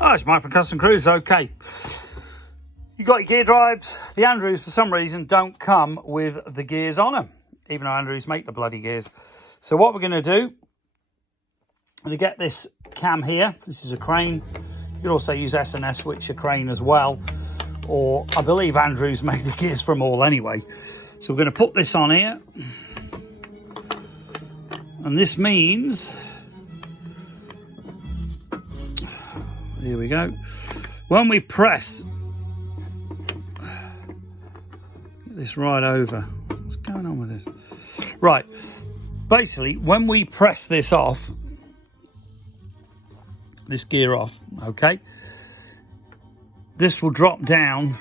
Oh, it's Mike from Custom Cruise. Okay. You got your gear drives. The Andrews, for some reason, don't come with the gears on them, even though Andrews make the bloody gears. So what we're going to do, I'm going to get this cam here. This is a Crane. You could also use S&S, which are Crane as well. Or I believe Andrews made the gears from all anyway. So we're going to put this on here. And this means, here we go. When we press, get this right over. What's going on with this? Right. Basically, when we press this off, this gear off, okay, this will drop down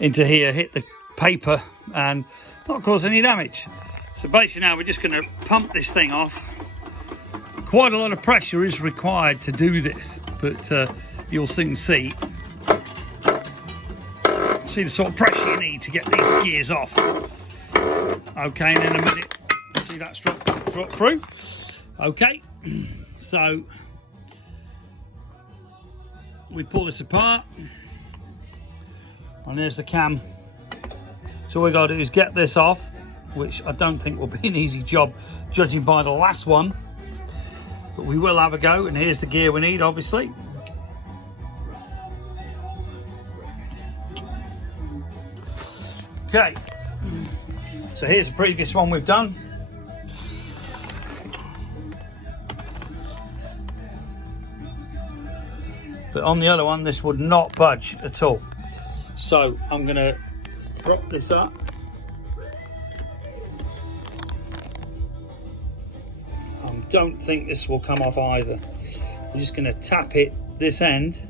into here, hit the paper and not cause any damage. So basically now we're just going to pump this thing off. Quite a lot of pressure is required to do this, but you'll soon see the sort of pressure you need to get these gears off. Okay, and in a minute, see that's drop through. Okay, so we pull this apart, and there's the cam. So all we got to do is get this off, which I don't think will be an easy job, judging by the last one. But we will have a go, and here's the gear we need, obviously. Okay, so here's the previous one we've done. But on the other one, this would not budge at all. So I'm going to prop this up. I don't think this will come off either. I'm just going to tap it this end.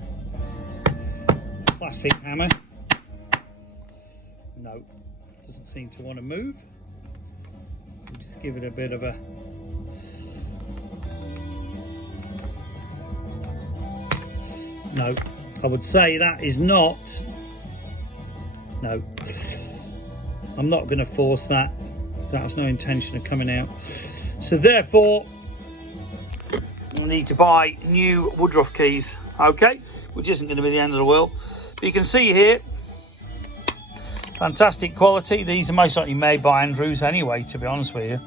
Plastic hammer. No, doesn't seem to want to move. Just give it a bit of a... No, I would say that is not... No, I'm not going to force that. That has no intention of coming out. So therefore, we need to buy new Woodruff keys, okay? Which isn't going to be the end of the world. But you can see here, fantastic quality. These are most likely made by Andrews anyway, to be honest with you.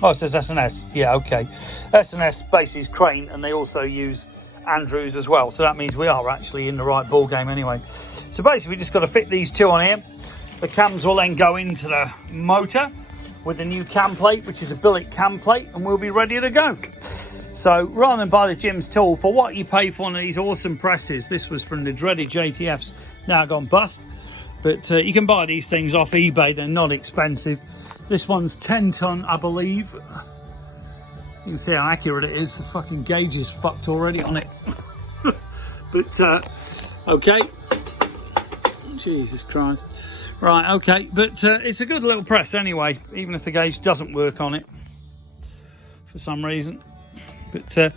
Oh, it says S&S. Yeah, okay. S&S basically is Crane, and they also use Andrews as well. So that means we are actually in the right ball game anyway. So basically, we just got to fit these two on here. The cams will then go into the motor with a new cam plate, which is a billet cam plate, and we'll be ready to go. So rather than buy the Jim's tool, for what you pay for one of these awesome presses, this was from the dreaded JTFs, now gone bust. But you can buy these things off eBay, they're not expensive. This one's 10 ton, I believe. You can see how accurate it is. The fucking gauge is fucked already on it. But, okay. Jesus Christ. Right, okay. But it's a good little press anyway, even if the gauge doesn't work on it for some reason. But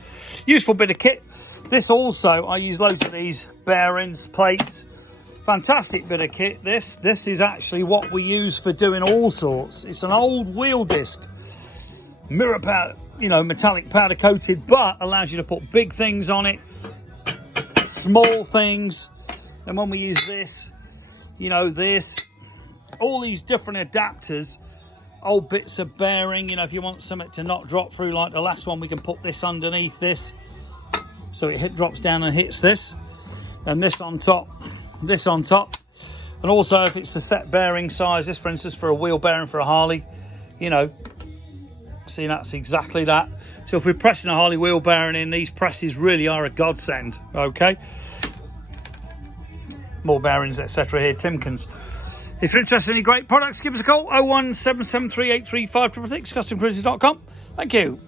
useful bit of kit. This also, I use loads of these bearings, plates. Fantastic bit of kit. This is actually what we use for doing all sorts. It's an old wheel disc, mirror powder, you know, metallic powder coated, but allows you to put big things on it, small things. And when we use this, you know, this, all these different adapters, old bits of bearing, you know, if you want something to not drop through like the last one, we can put this underneath this, so it drops down and hits this, and this on top. This on top. And also, if it's the set bearing size, this for instance for a wheel bearing for a Harley, you know, see, that's exactly that. So if we're pressing a Harley wheel bearing in, these presses really are a godsend. Okay, more bearings etc here, Timkins. If you're interested in any great products, give us a call. 01773835666, customcruises.com. Thank you.